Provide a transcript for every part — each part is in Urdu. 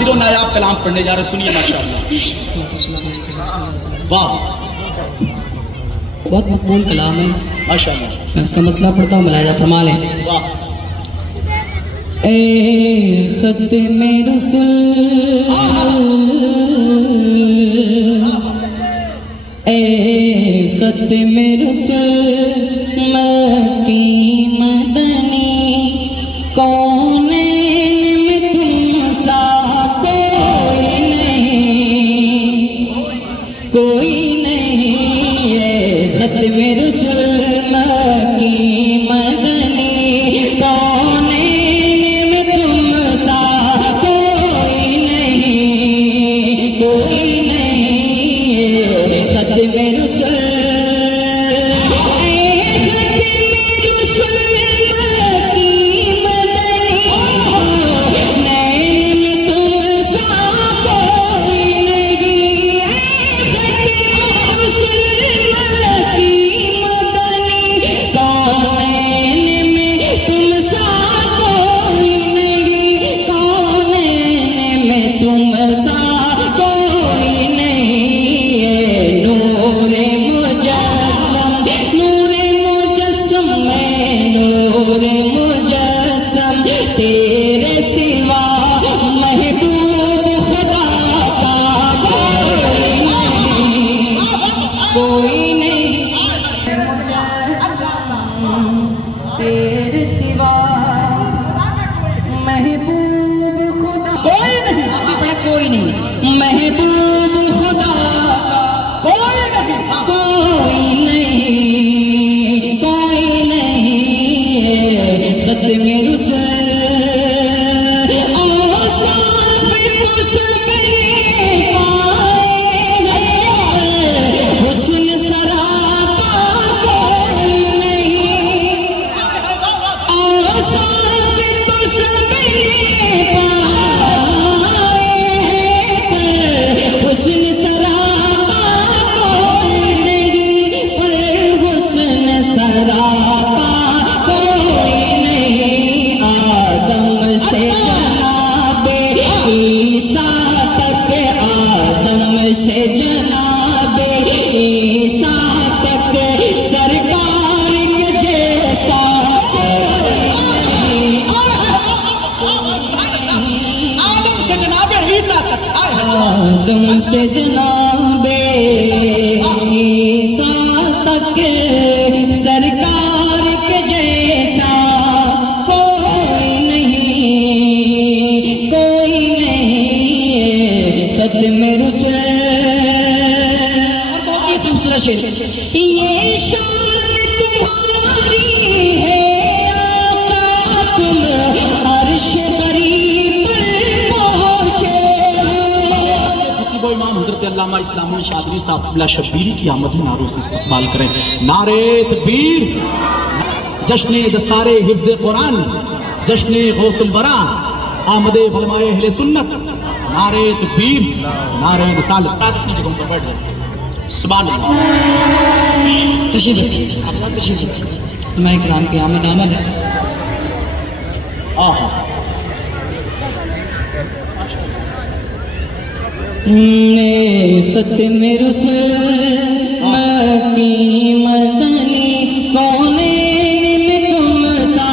دل و نایاب کلام پڑھنے جا رہے، سنیے ماشاءاللہ. واہ بہت مقبول کلام ہے، ماشاءاللہ. میں اس کا مطلب پڑھتا ہوں، ملاحظہ فرما لیں. واہ اے ختم رسول، اے ختم رسول مکی مدنی، کونین میں تم سا کوئی نہیں، کوئی نہیں. اے ختم رسول مکی مدنی، کونین میں تم سا کوئی نہیں، کوئی نہیں. ختم رسول، تیرے سوا محبوب خدا کا کوئی نہیں، مجسم تیرے سوا محبوب خدا کوئی نہیں، کوئی نہیں. محبوب خدا کوئی نہیں، کوئی نہیں، کوئی نہیں. ختم رسول حسن سراپا کوئی نہیں، اوصاف تو سب نے پائے، حسن سراپا کوئی نہیں، پر حسن سراپا کوئی نہیں. آدم سے جناب عیسیٰ تک، آدم سے جناب عیسیٰ تک، سرکار کے جیسا آدم سے جناب عیسیٰ تک، آدم سے جناب عیسیٰ تک، سرکار کے جیسا کوئی نہیں، کوئی نہیں. ختم رسول بہت ہی خوبصورت شعر. یہ شان تمہاری ہے آقا، تم عرش بری پر پہنچے. خطیب و امام حضرت علامہ اسلام شادری صاحب اللہ شبیری کی آمد نعروں سے استقبال کریں. نعرے تکبیر، جشن دستار حفظ قرآن، جشن غوث الورا، آمد علماء اہل سنت. نعرے تکبیر، نعرے رسالت. اپنی جگہوں پر بیٹھ جائیں. سبحان اللہ. تشریف حضرات تشریف علماء کرام کی آمد ہے. آہا ختم رسول مکی مدنی، کونین میں تم سا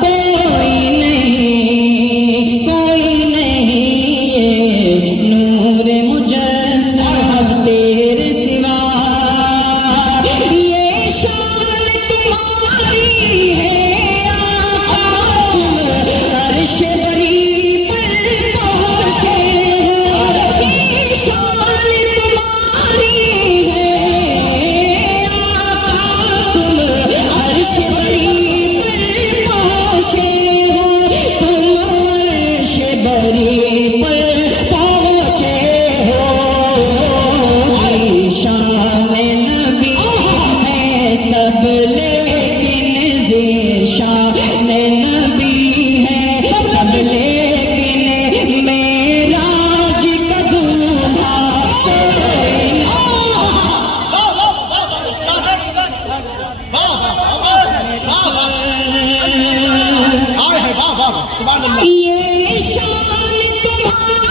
کوئی نہیں، کوئی نہیں. نور مجسم تیرے سوا، یہ شان تمہاری ہے آقا، تم عرش بری پر پہنچے ہو. شان تمہاری ہے آقا، تم عرش بری پر پہنچے ہو، تم عرش بری پر پہنچے ہو. شان نبی ہے سب لیکن ذیشان نبی ہے سب، لیکن معراج کا دولہا کوئی سبحان اللہ. یہ شان تمہاری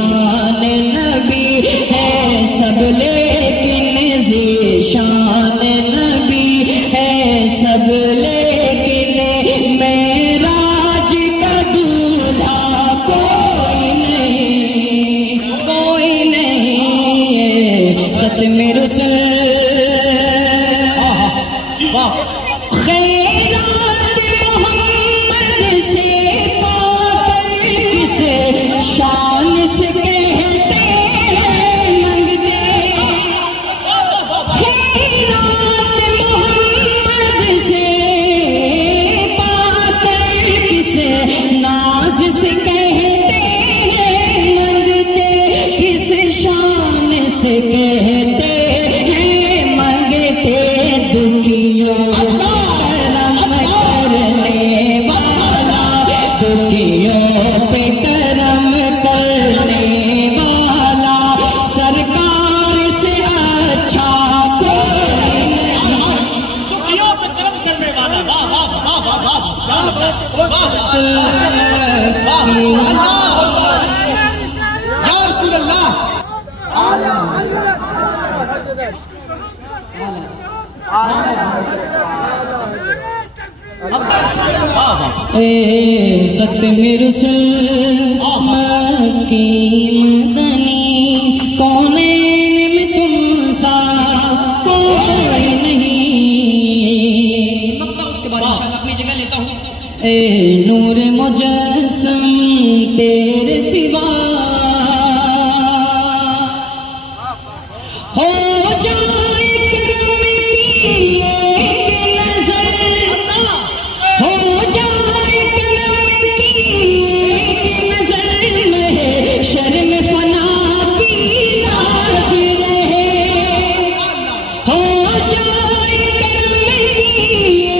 ذیشان نبی ہے سب لیکن ذیشان نبی ہے سب لیکن معراج کا دولہا کوئی نہیں ختم رسل خیرات محمد سے پاکر کس شان سے کہتے ہیں منگتے خیرات محمد سے پاکر کس ناز سے کہتے ہیں منگتے کس شان سے کہتے ہیں منگتے دکھیوں کرم کرنے والا دکھیوں پہ کرم کرنے والا سرکار سے اچھا کوئی نہیں دکھیوں پہ کرم کرنے والا واہ واہ واہ واہ واہ سبحان اللہ واہ یا رسول اللہ اے ختم رسل مکی مدنی کونین میں تم سا کوئی نہیں مکہ اس کے بعد انشاءاللہ اپنی جگہ لیتا ہوں اے نور مجسم تیرے سوا ہو جائے کرم کی ایک نظر ہو جائے کرم کی ایک نظر میں شرم فنا کی لاج رہے ہو جائے کرم کی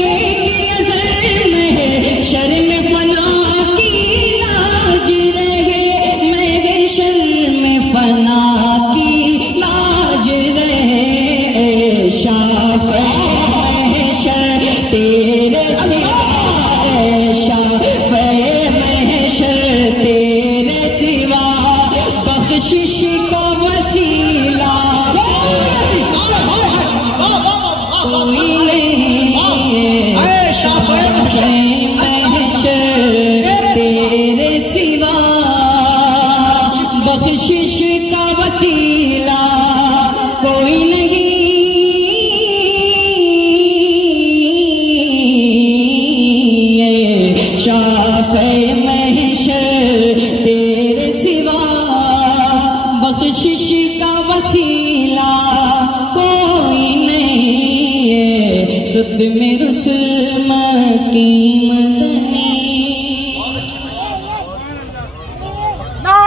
ایک نظر میں شرم فنا کی لاج رہے میں شرم فنا کی لاج رہے اے شافع محشر تیرے سوا اے شافع محشر تیرے سوا بخشش کو وسیلہ کوئی نہیں اے شافع محشر تیرے سوا بخشش کا وسیلہ کوئی نہیں شافع محشر تیرے سوا بخشش کا وسیلہ کوئی نہیں ختم رسل مکی مدنی